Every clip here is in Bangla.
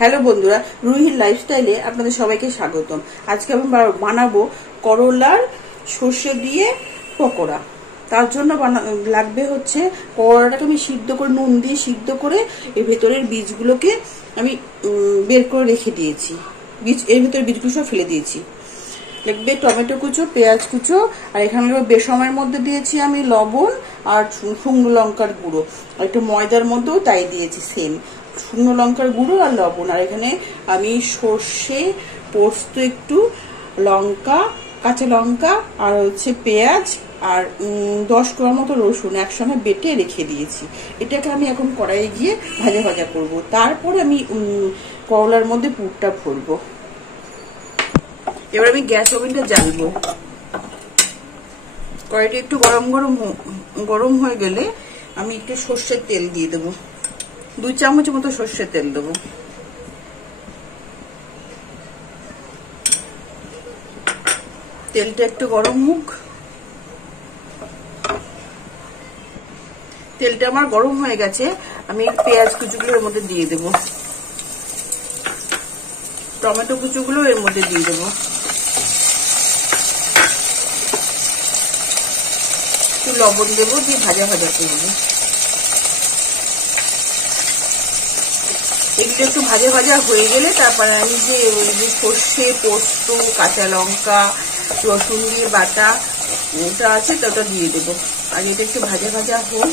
হ্যালো বন্ধুরা, রুহির লাইফস্টাইলে আপনাদের সবাইকে স্বাগতম। আজকে আমি বানাবো করলার সর্ষে দিয়ে পকোড়া। তার জন্য লাগবে হচ্ছে করলাটাকে আমি সিদ্ধ করে নুন দিয়ে সিদ্ধ করে এর ভেতরের বীজগুলোকে আমি বের করে রেখে দিয়েছি। এর ভেতরের বীজগুলো সব ফেলে দিয়েছি। লাগবে টমেটো কুচো, পেঁয়াজ কুচো, আর এখানে বেসমের মধ্যে দিয়েছি আমি লবণ আর শুকনো লঙ্কার গুঁড়ো, আর একটু ময়দার মধ্যেও তাই দিয়েছি সেম শুকনো লঙ্কার গুঁড়ো আর লবণ। আর এখানে আমি সর্ষে, পোস্ত, একটু লঙ্কা, কাঁচা লঙ্কা আর হচ্ছে পেঁয়াজ আর 10 কোয়া মতো রসুন একসঙ্গে বেটে রেখে দিয়েছি। এটাকে আমি এখন কড়াইয়ে গিয়ে ভাজা ভাজা করব। তারপরে আমি করলার মধ্যে পুরটা ভরবো। এবার আমি গ্যাস ওভেনটা জ্বালবো। কড়াইটা একটু গরম হয়ে গেলে আমি একটু সর্ষের তেল দিয়ে দেবো। 2 চামচ মতো সর্ষের তেল দেবো। তেলটা একটু গরম হোক। তেলটা আমার গরম হয়ে গেছে, আমি পেঁয়াজ কুচুগুলো এর মধ্যে দিয়ে দেবো, টমেটো কুচুগুলো এর মধ্যে দিয়ে দেবো, একটু লবণ দেবো, দিয়ে ভাজা ভাজা করবো। এগুলো একটু ভাজা ভাজা হয়ে গেলে তারপরে আমি যে সর্ষে, পোস্ত, কাঁচা লঙ্কা, রসুন দিয়ে বাটা ওটা আছে ওটা দিয়ে দেবো। আর এটা একটু ভাজা ভাজা হোক।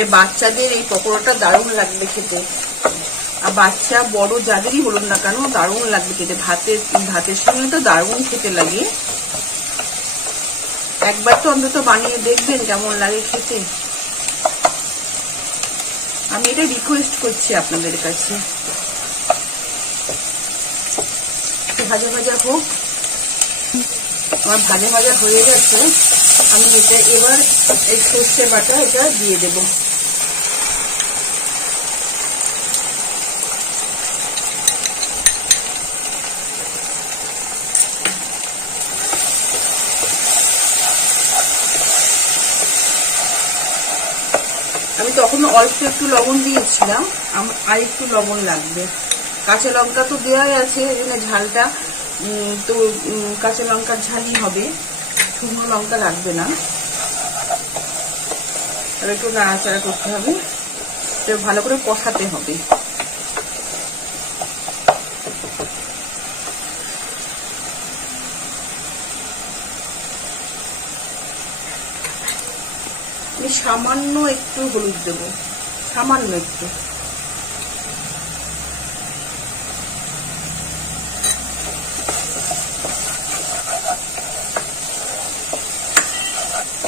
এই বাচ্চাদের এই পকোড়াটা দারুণ লাগবে খেতে, আর বাচ্চা বড় যাদেরই বলুন না কেন দারুণ লাগবে খেতে। ভাতের সঙ্গে তো দারুণ খেতে লাগে। একবার তো অন্তত বানিয়ে দেখবেন কেমন লাগে খেতে। আমি এটা রিকোয়েস্ট করছি আপনাদের কাছে। ভাজা ভাজা হোক। আমার ভাজা ভাজা হয়ে গেছে। আমি এটা এবার এই সর্ষে বাটা এটা দিয়ে দেব। আমি তখন অল্প একটু লবণ দিয়েছিলাম, আর একটু লবণ লাগবে। কাঁচা লঙ্কা তো দেওয়াই আছে, এখানে ঝালটা তো কাঁচা লঙ্কার ঝালই হবে, শুকনো লঙ্কা লাগবে না। আর একটু নাড়াচাড়া করতে হবে, ভালো করে কষাতে হবে। আমি সামান্য একটু হলুদ দেব, সামান্য একটু।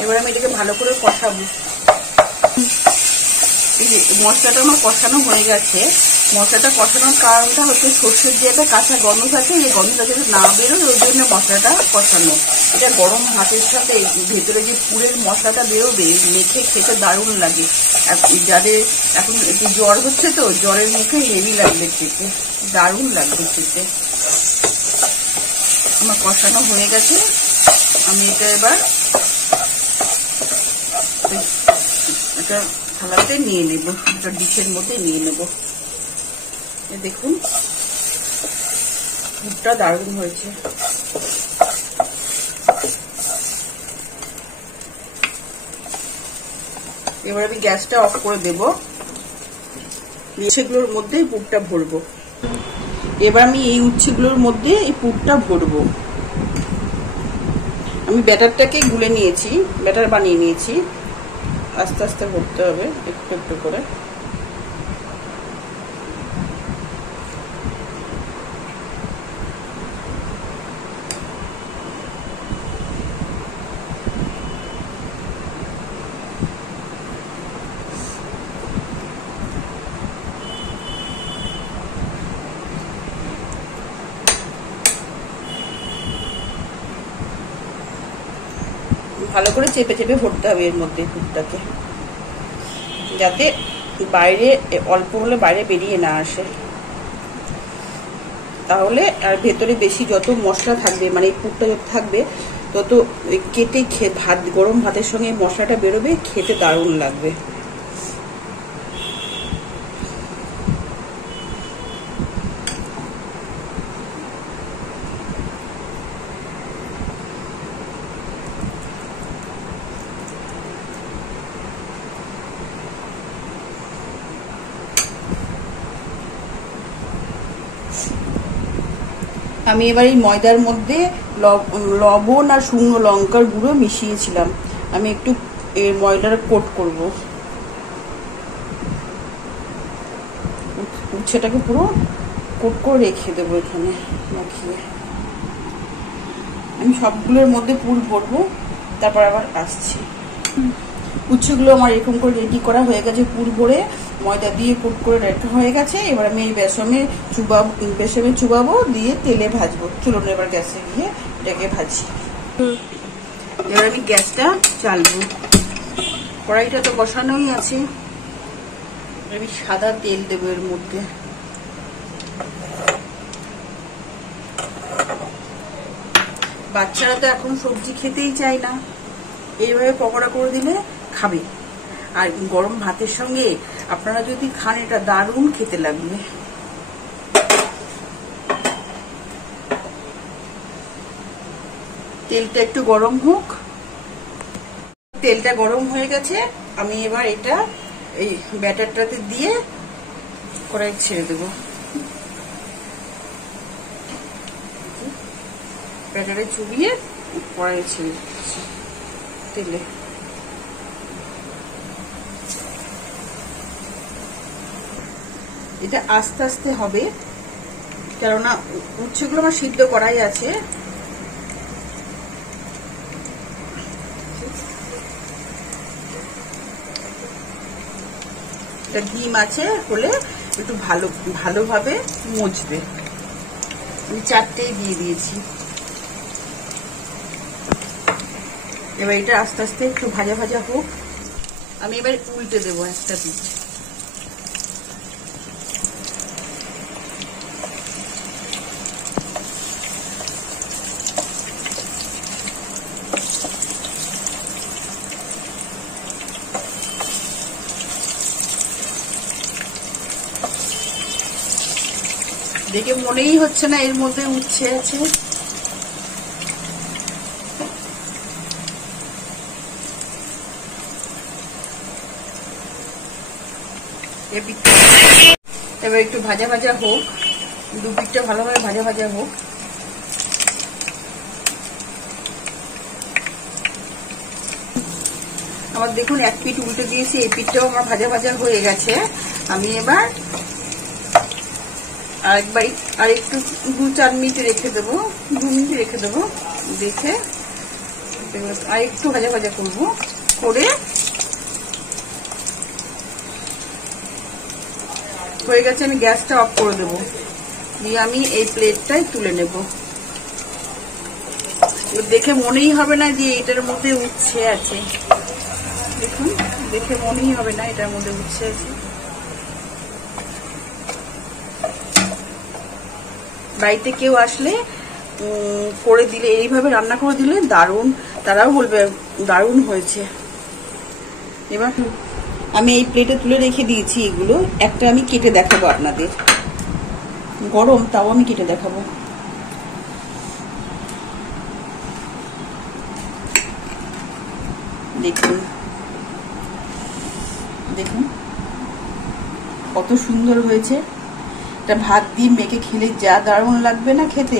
এবার আমি এটাকে ভালো করে কষাবো। মশলাটা আমার কষানো হয়ে গেছে। মশলাটা কষানোর কারণটা হচ্ছে সর্ষের যে একটা কাঁচা গন্ধ থাকে, এই গন্ধটা যাতে না বেরোয় ওই জন্য মশলাটা কষানো। এটা গরম ভাতের সাথে ভেতরে যে পুরের মশলাটা বেরোবে মেখে খেতে দারুণ লাগে। যাদের এখন একটু জ্বর হচ্ছে তো জ্বরের মুখে হেভি লাগবে খেতে, দারুণ লাগবে খেতে। আমার কষানো হয়ে গেছে। আমি এটা এবার এটা থালাতে নিয়ে নেব, একটা ডিশের মধ্যে নিয়ে নেব। দেখুন পুরটা দারুণ হয়েছে। এবার আমি গ্যাসটা অফ করে দেব। উচ্ছেগুলোর মধ্যে পুরটা ভরবো। এবার আমি এই উচ্ছেগুলোর মধ্যে এই পুরটা ভরবো। আমি ব্যাটারটাকে গুলে নিয়েছি, ব্যাটার বানিয়ে নিয়েছি। আস্তে আস্তে ভরতে হবে, একটু একটু করে। ভালো করে চেপে চেপে ভরতে হবে এর মধ্যে পুরটাকে, যাতে বাইরে অল্প হলে বাইরে বেরিয়ে না আসে। তাহলে আর ভেতরে বেশি যত মশলা থাকবে, মানে এই পুরটা যত থাকবে তত কেটে ভাত গরম ভাতের সঙ্গে মশলাটা বেরোবে, খেতে দারুণ লাগবে। আমি এবার এই ময়দার মধ্যে লবণ আর শুকনো লঙ্কার গুঁড়ো মিশিয়েছিলাম। আমি একটু এই ময়দার কোট করব, উচ্ছেটাকে পুরো কোট করে রেখে দেবো এখানে মাখিয়ে। আমি সবগুলোর মধ্যে পুর ভরবো, তারপর আবার আসছি। উচ্ছেগুলো আমার এরকম করে রেডি করা হয়ে গেছে, পুর ভরে ময়দা দিয়ে কোট করে রাখা হয়ে গেছে। এবার আমি এই বেসনে চুবাবো, দিয়ে তেলে ভাজবো। চলুন এবার গ্যাসে গিয়ে এটাকে ভাজি। এবার আমি গ্যাসটা চালবো, কড়াইটা তো বসানোই আছে। আমি সাদা তেল দেবো এর মধ্যে। বাচ্চারা তো এখন সবজি খেতেই চায় না, এইভাবে পকোড়া করে দিলে খাবে। আর গরম ভাতের সঙ্গে আপনারা যদি খান, এটা দারুণ খেতে লাগবে। তেলটা একটু গরম হোক। তেলটা গরম হয়ে গেছে, আমি এবার এটা এই ব্যাটারটাতে দিয়ে কড়াই ছেড়ে দেবো। ব্যাটারে চুবিয়ে কড়াই ছেড়ে দিচ্ছি তেলে। এটা আস্তে আস্তে হবে, কেননা উচ্ছেগুলো আমার সিদ্ধ করাই আছে। এটা ডিম আছে হলে একটু ভালোভাবে মজবে। আমি 4টেই দিয়ে দিয়েছি। এবার এটা আস্তে আস্তে একটু ভাজা ভাজা হোক। আমি এবার উল্টে দেবো একটা পিঠ। দেখে মনেই হচ্ছে না এর মধ্যে উচ্ছে আছে। এবার একটু ভাজা ভাজা হোক, দু পিঠটা ভালোভাবে ভাজা ভাজা হোক। আমার দেখুন এক পিঠ উল্টে দিয়েছি, এই পিঠটাও আমার ভাজা ভাজা হয়ে গেছে। আমি এবার আর একটু 2-4 মিনিট রেখে দেবো, 2 মিনিট রেখে দেবো। দেখে আর একটু ভাজা ভাজা করবো, করে হয়ে গেছে। আমি গ্যাসটা অফ করে দেবো, দিয়ে আমি এই প্লেটটাই তুলে নেব। দেখে মনেই হবে না যে এটার মধ্যে উচ্ছে আছে। দেখুন, দেখে মনেই হবে না এটার মধ্যে উচ্ছে আছে। বাড়িতে কেউ আসলে করে দিলে, এইভাবে রান্না করে দিলে দারুণ, তারাও বলবে দারুণ হয়েছে। এবার আমি এই প্লেটে তুলে রেখে দিয়েছি। এগুলো একটা আমি কেটে দেখাবো আপনাদের, গরম তাও আমি কেটে দেখাবো। দেখুন দেখুন কত সুন্দর হয়েছে। এটা ভাত দিয়ে মেখে খেলে যা দারুণ লাগবে না খেতে,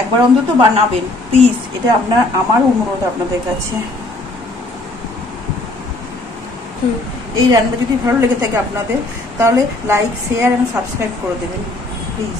একবার অন্তত বানাবেন প্লিজ। এটা আমার অনুরোধ আপনাদের কাছে। এই রান্না যদি ভালো লেগে থাকে আপনাদের, তাহলে লাইক, শেয়ার এবং সাবস্ক্রাইব করে দেবেন প্লিজ।